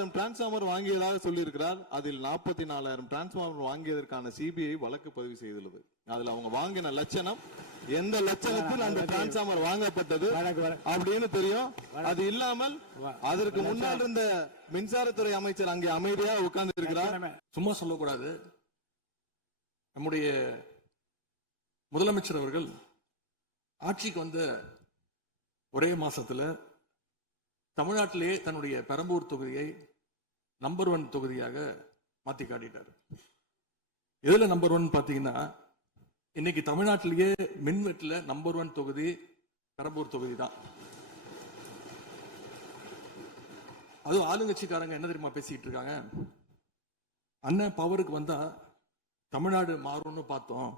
40,000 transformer வாங்கியதாக சொல்லியிருக்கிறார். அதில் 44,000 transformer வாங்கியதற்கான CBI வழக்கு பதிவு செய்துள்ளது. அதுல அவங்க வாங்கின லட்சணம், எந்த லட்சணத்தில் அந்த டிரான்ஸ்பார்மர் வாங்கப்பட்டது அப்படின்னு தெரியும். அது இல்லாமல் அதற்கு முன்னால் இருந்த மின்சாரத்துறை அமைச்சர் அங்கே அமைதியா உட்கார்ந்து இருக்கிறார். சும்மா சொல்லக்கூடாது. நம்முடைய முதலமைச்சர் அவர்கள் ஆட்சிக்கு வந்த ஒரே மாசத்துல தமிழ்நாட்டிலேயே தன்னுடைய பெரம்பூர் தொகுதியை நம்பர் 1 தொகுதியாக மாத்தி காட்டிட்டார். எதுல நம்பர் 1 பாத்தீங்கன்னா, இன்னைக்கு தமிழ்நாட்டிலேயே மின்வெட்டுல நம்பர் 1 தொகுதி பெரம்பூர் தொகுதி தான். அதுவும் ஆளுங்கட்சிக்காரங்க என்ன தெரியுமா பேசிட்டு இருக்காங்க, அண்ணன் பவருக்கு வந்தா தமிழ்நாடு மாறும்னு பார்த்தோம்,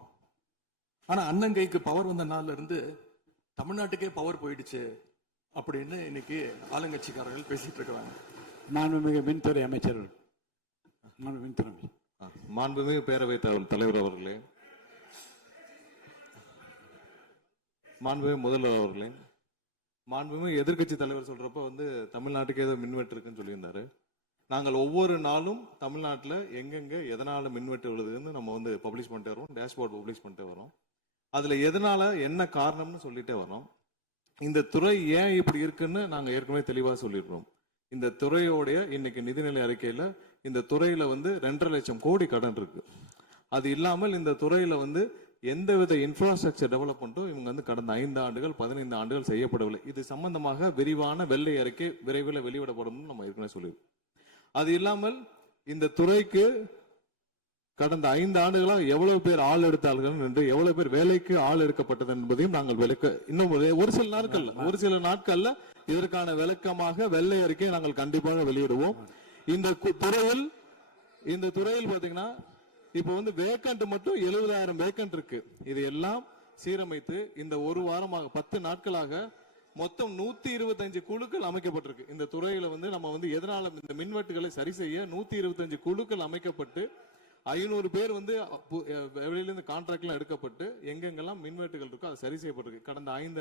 ஆனா அண்ணன் கைக்கு பவர் வந்த நாள்ல இருந்து தமிழ்நாட்டுக்கே பவர் போயிடுச்சு அப்படின்னு இன்னைக்கு ஆளுங்கட்சிக்காரர்கள் பேசிட்டு இருக்கிறாங்க. மாண்புமிகு மின்துறை அமைச்சர், மாண்புமிகு பேரவைத் தலைவர் அவர்களே, மாண்புமிகு முதல்வர் அவர்களே, மாண்புமிகு எதிர்கட்சி தலைவர் சொல்றப்ப தமிழ்நாட்டுக்கு ஏதோ மின்வெட்டு இருக்குன்னு சொல்லியிருந்தாரு. நாங்கள் ஒவ்வொரு நாளும் தமிழ்நாட்டில் எங்கெங்க எதனால மின்வெட்டு விழுதுன்னு நம்ம பப்ளிஷ் பண்ணிட்டே வரோம், டேஷ்போர்ட் பப்ளிஷ் பண்ணிட்டே வரோம். அதுல எதனால என்ன காரணம்னு சொல்லிட்டே வரோம். இந்த துறை ஏன் இப்படி இருக்குன்னு நாங்க ஏற்கனவே தெளிவா சொல்லிடுறோம். இந்த துறையோடைய இன்னைக்கு நிதிநிலை அறிக்கையில இந்த துறையில 2.5 லட்சம் கோடி கடன் இருக்கு. அது இல்லாமல் இந்த துறையில எந்தவித இன்ஃப்ராஸ்ட்ரக்சர் டெவலப்மெண்ட்டும் இவங்க கடந்த 5 ஆண்டுகள் 15 ஆண்டுகள் செய்யப்படவில்லை. இது சம்பந்தமாக விரிவான வெள்ளை அறிக்கை விரைவில் வெளியிடப்படும் நம்ம ஏற்கனவே சொல்லிடுறோம். அது இல்லாமல் இந்த துறைக்கு கடந்த 5 ஆண்டுகளாக எவ்வளவு பேர் ஆள் எடுத்தார்கள் என்று, எவ்வளவு பேர் வேலைக்கு ஆள் எடுக்கப்பட்டது என்பதையும் நாங்கள் விளக்க இன்னும் ஒரு சில நாட்கள்ல இதற்கான விளக்கமாக வெள்ளை அறிக்கையை நாங்கள் கண்டிப்பாக வெளியிடுவோம். இந்த துறையில் பாத்தீங்கன்னா இப்ப வேக்கண்ட் மட்டும் 70,000 வேக்கண்ட் இருக்கு. இது எல்லாம் சீரமைத்து இந்த ஒரு வாரமாக 10 நாட்களாக மொத்தம் 125 குழுக்கள் அமைக்கப்பட்டிருக்கு. இந்த துறையில நம்ம எதனால இந்த மின்வெட்டுகளை சரி செய்ய 125 குழுக்கள் அமைக்கப்பட்டு 500 பேர் வெளியிலிருந்து கான்ட்ராக்ட்லாம் எடுக்கப்பட்டு எங்கெங்கெல்லாம் மின்வெட்டுகள் இருக்கோ அது சரி செய்யப்பட்டிருக்கு. கடந்த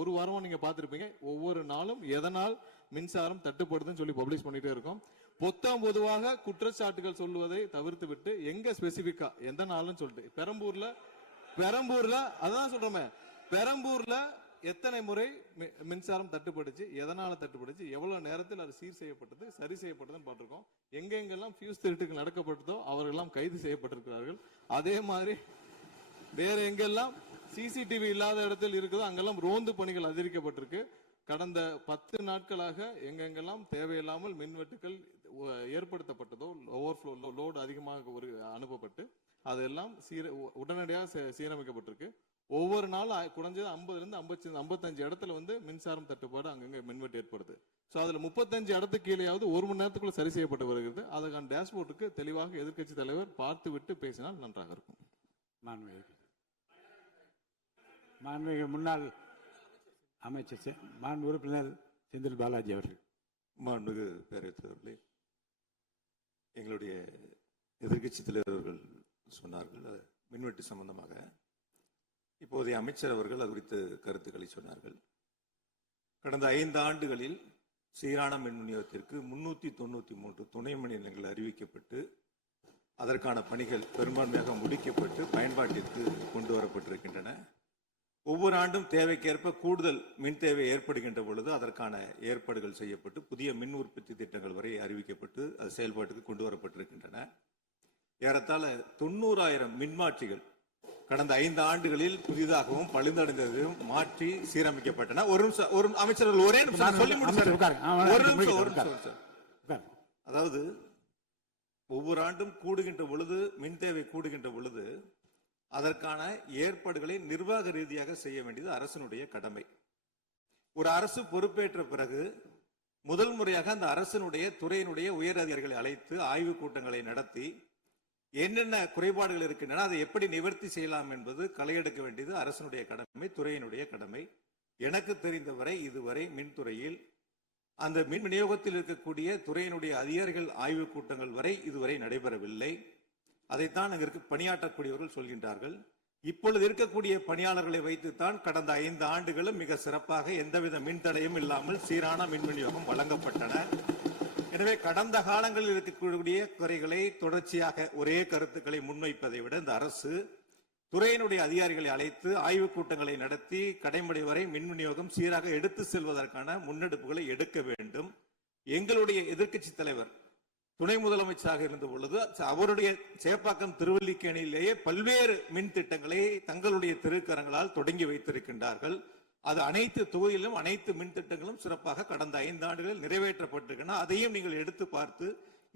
ஒரு வாரமா நீங்க பார்த்திருப்பீங்க, ஒவ்வொரு நாளும் எதனால் மின்சாரம் தட்டுப்படுதுன்னு சொல்லி பப்ளிஷ் பண்ணிட்டே இருக்கோம். பொதுவாக குற்றச்சாட்டுகள் சொல்லுவதை தவிர்த்து விட்டு எங்க ஸ்பெசிபிக்கா எந்த நாள்னு சொல்லிட்டு பெரம்பூர்ல அதான் சொல்றோமே, பெரம்பூர்ல எத்தனை முறை மின்சாரம் தட்டுப்படுச்சு, எதனால தட்டுப்படுச்சு, எவ்வளவு நேரத்தில் அது சீர் செய்யப்பட்டது, சரி செய்யப்பட்டதுன்னு பார்த்திருக்கோம். எங்கெங்கெல்லாம் ஃபியூஸ் திருட்டுகள் நடக்கப்பட்டதோ அவர்களெல்லாம் கைது செய்யப்பட்டிருக்கிறார்கள். அதே மாதிரி வேற எங்கெல்லாம் சிசிடிவி இல்லாத இடத்தில் இருக்குதோ அங்கெல்லாம் ரோந்து பணிகள் அதிகரிக்கப்பட்டிருக்கு. கடந்த 10 நாட்களாக எங்கெங்கெல்லாம் தேவையில்லாமல் மின்வெட்டுகள் ஏற்படுத்தப்பட்டதோ, ஓவர்ஃப்ளோ லோடு அதிகமாக அனுப்பப்பட்டு அதெல்லாம் உடனடியாக சீரமைக்கப்பட்டிருக்கு. ஒவ்வொரு நாளும் குறைஞ்சது 50 to 55 இடத்துல மின்சாரம் தட்டுப்பாடு அங்கங்க மின்வெட்டு ஏற்படுது. சோ அதுல 35 இடத்துக்கு கீழேயாவது 1 மணி நேரத்துக்குள்ள சரி செய்யப்பட்டு வருகிறது. அதுக்கான டேஷ்போர்டுக்கு தெளிவாக எதிர்க்கட்சி தலைவர் பார்த்து விட்டு பேசினால் நன்றாக இருக்கும். மாண்புமிகு முன்னாள் அமைச்சர் மாண்பு உறுப்பினர் செந்தில் பாலாஜி அவர்கள். மாண்புமிகு பேரவைத் தலைவர்களே, எங்களுடைய எதிர்க்கட்சி தலைவர்கள் சொன்னார்கள் மின்வெட்டு சம்பந்தமாக. இப்போதைய அமைச்சர் அவர்கள் அது குறித்து கருத்துக்களை சொன்னார்கள். கடந்த 5 ஆண்டுகளில் சீரான மின் விநியோகத்திற்கு 393 துணை மின் நிலையங்கள் அறிவிக்கப்பட்டு அதற்கான பணிகள் பெரும்பான்மையாக முடிக்கப்பட்டு பயன்பாட்டிற்கு கொண்டு வரப்பட்டிருக்கின்றன. ஒவ்வொரு ஆண்டும் தேவைக்கேற்ப கூடுதல் மின் தேவை ஏற்படுகின்ற பொழுது அதற்கான ஏற்பாடுகள் செய்யப்பட்டு புதிய மின் உற்பத்தி திட்டங்கள் வரை அறிவிக்கப்பட்டு அது செயல்பாட்டுக்கு கொண்டு வரப்பட்டிருக்கின்றன. ஏறத்தாழ 90,000 மின்மாற்றிகள் கடந்த 5 ஆண்டுகளில் புதிதாகவும் பழுந்தடைந்ததையும் மாற்றி சீரமைக்கப்பட்டன. ஒரு அமைச்சர்கள் ஒரே அதாவது ஒவ்வொரு ஆண்டும் கூடுகின்ற பொழுது மின் தேவை கூடுகின்ற பொழுது அதற்கான ஏற்பாடுகளை நிர்வாக ரீதியாக செய்ய வேண்டியது அரசினுடைய கடமை. ஒரு அரசு பொறுப்பேற்ற பிறகு முதல் முறையாக அந்த அரசினுடைய துறையினுடைய உயர் அதிகாரிகளை அழைத்து ஆய்வு கூட்டங்களை நடத்தி என்னென்ன குறைபாடுகள் இருக்கின்றன அதை எப்படி நிவர்த்தி செய்யலாம் என்பது களையெடுக்க வேண்டியது அரசினுடைய கடமை, துறையினுடைய கடமை. எனக்கு தெரிந்தவரை இதுவரை மின்துறையில் அந்த மின் விநியோகத்தில் இருக்கக்கூடிய துறையினுடைய அதிகாரிகள் ஆய்வு கூட்டங்கள் வரை இதுவரை நடைபெறவில்லை. அதைத்தான் அங்கிருக்கு பணியாற்றக்கூடியவர்கள் சொல்கின்றார்கள். இப்பொழுது இருக்கக்கூடிய பணியாளர்களை வைத்துத்தான் கடந்த 5 ஆண்டுகளும் மிக சிறப்பாக எந்தவித மின் தடையும் இல்லாமல் சீரான மின் விநியோகம் வழங்கப்பட்டன. எனவே கடந்த காலங்களில் இருக்கக்கூடிய குறைகளை தொடர்ச்சியாக ஒரே கருத்துக்களை முன்வைப்பதை விட இந்த அரசு துறையினுடைய அதிகாரிகளை அழைத்து ஆய்வுக் கூட்டங்களை நடத்தி கடைமடை வரை மின் விநியோகம் சீராக எடுத்து செல்வதற்கான முன்னெடுப்புகளை எடுக்க வேண்டும். எங்களுடைய எதிர்க்கட்சி தலைவர் துணை முதலமைச்சராக இருந்த பொழுது அவருடைய சேப்பாக்கம் திருவல்லிக்கேணியிலேயே பல்வேறு மின் திட்டங்களை தங்களுடைய திருக்கரங்களால் தொடங்கி வைத்திருக்கின்றார்கள். அது அனைத்து தொகுதியிலும் அனைத்து மின் திட்டங்களும் சிறப்பாக கடந்த 5 ஆண்டுகளில் நிறைவேற்றப்பட்டிருக்கின்றன. அதையும் நீங்கள் எடுத்து பார்த்து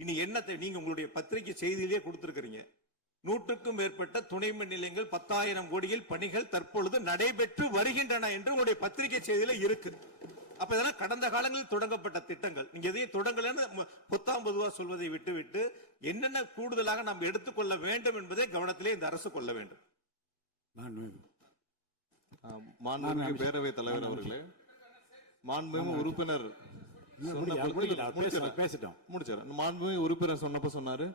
இனி என்னத்தை நீங்க உங்களுடைய பத்திரிகை செய்தியிலேயே கொடுத்திருக்கிறீங்க. 100க்கும் மேற்பட்ட துணை மின் நிலையங்கள் 10,000 கோடியில் பணிகள் தற்பொழுது நடைபெற்று வருகின்றன என்று உங்களுடைய பத்திரிகை செய்தியில இருக்கு. அப்ப இதெல்லாம் கடந்த காலங்களில் தொடங்கப்பட்ட திட்டங்கள். நீங்க எதையும் தொடங்கலன்னு பொத்தாம் பொதுவா சொல்வதை விட்டுவிட்டு என்னென்ன கூடுதலாக நாம் எடுத்துக்கொள்ள வேண்டும் என்பதை கவனத்திலே இந்த அரசு கொள்ள வேண்டும். மாண்புமிகு பேரவைத் தலைவர் அவர்களே, மாண்புமிகு உறுப்பினர் மாண்புமிகு உறுப்பினர் சொன்னப்ப சொன்னாரு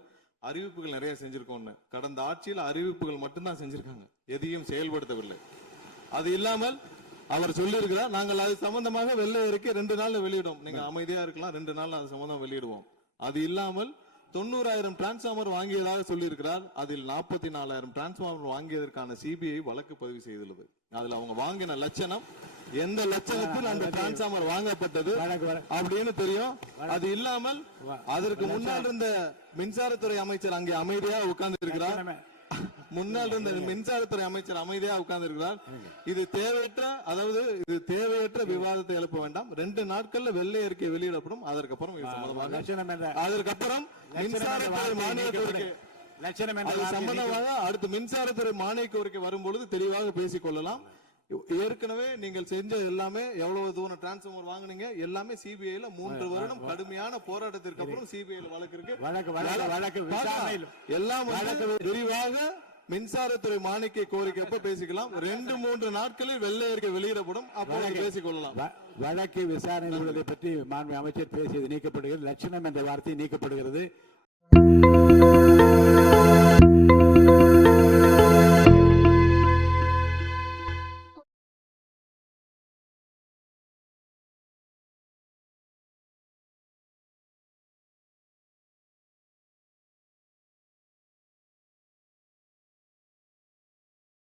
அறிவிப்புகள் நிறைய செஞ்சிருக்கோம்னு. கடந்த ஆட்சியில் அறிவிப்புகள் மட்டும்தான் செஞ்சிருக்காங்க, எதையும் செயல்படுத்தவில்லை. அது இல்லாமல் அவர் சொல்லியிருக்கிறார், நாங்கள் அது சம்பந்தமாக வெள்ளை அறிக்கை 2 நாள்ல வெளியிடும். நீங்க அமைதியா இருக்கலாம், 2 நாள்ல அது சம்பந்தம் வெளியிடுவோம். அது இல்லாமல் 90,000 டிரான்ஸ்பார்மர் வாங்கியதாக சொல்லியிருக்கிறார். அதில் 44,000 டிரான்ஸ்பார்மர் வாங்கியதற்கான சிபிஐ வழக்கு பதிவு செய்துள்ளது. அதுல அவங்க வாங்கின லட்சணம், எந்த லட்சணத்தில் அந்த டிரான்ஸ்பார்மர் வாங்கப்பட்டது அப்படின்னு தெரியும். அது இல்லாமல் அதற்கு முன்னால் இருந்த மின்சாரத்துறை அமைச்சர் அங்கே அமைதியா உட்கார்ந்து இருக்கிறார். முன்னால் இருந்த மின்சாரத்துறை அமைச்சர் அமைதியா உட்கார்ந்து இருக்கிறார். இது தேவையற்ற விவாதத்தை எழுப்ப வேண்டாம். 2 நாட்கள்ல வெள்ளை அறிக்கை வெளியிடப்படும். அதற்கப்புறம் அதற்கப்புறம் மின்சாரத்துறை மானிய கோரிக்கை சம்பந்தமாக அடுத்து மின்சாரத்துறை மானிய கோரிக்கை வரும்பொழுது தெளிவாக பேசிக் கொள்ளலாம். ஏற்கனவே நீங்கள் செஞ்ச எல்லாமே எவ்வளவு தூரம் டிரான்ஸ்பார்மர் வாங்குனீங்க எல்லாமே சிபிஐல 3 வருடம் கடுமையான போராட்டத்திற்கு அப்புறம் சிபிஐல வழக்கு இருக்கு. எல்லாம் விரிவாக மின்சாரத்துறை மானிய கோரிக்கை எப்ப பேசிக்கலாம். 2-3 நாட்களில் வெள்ளை அறிக்கை வெளியிடப்படும், அப்போது பேசிக்கொள்ளலாம். வழக்கு விசாரணை பற்றி மாண்பு அமைச்சர் பேசியது நீக்கப்படுகிறது. லட்சணம் என்ற வார்த்தை நீக்கப்படுகிறது.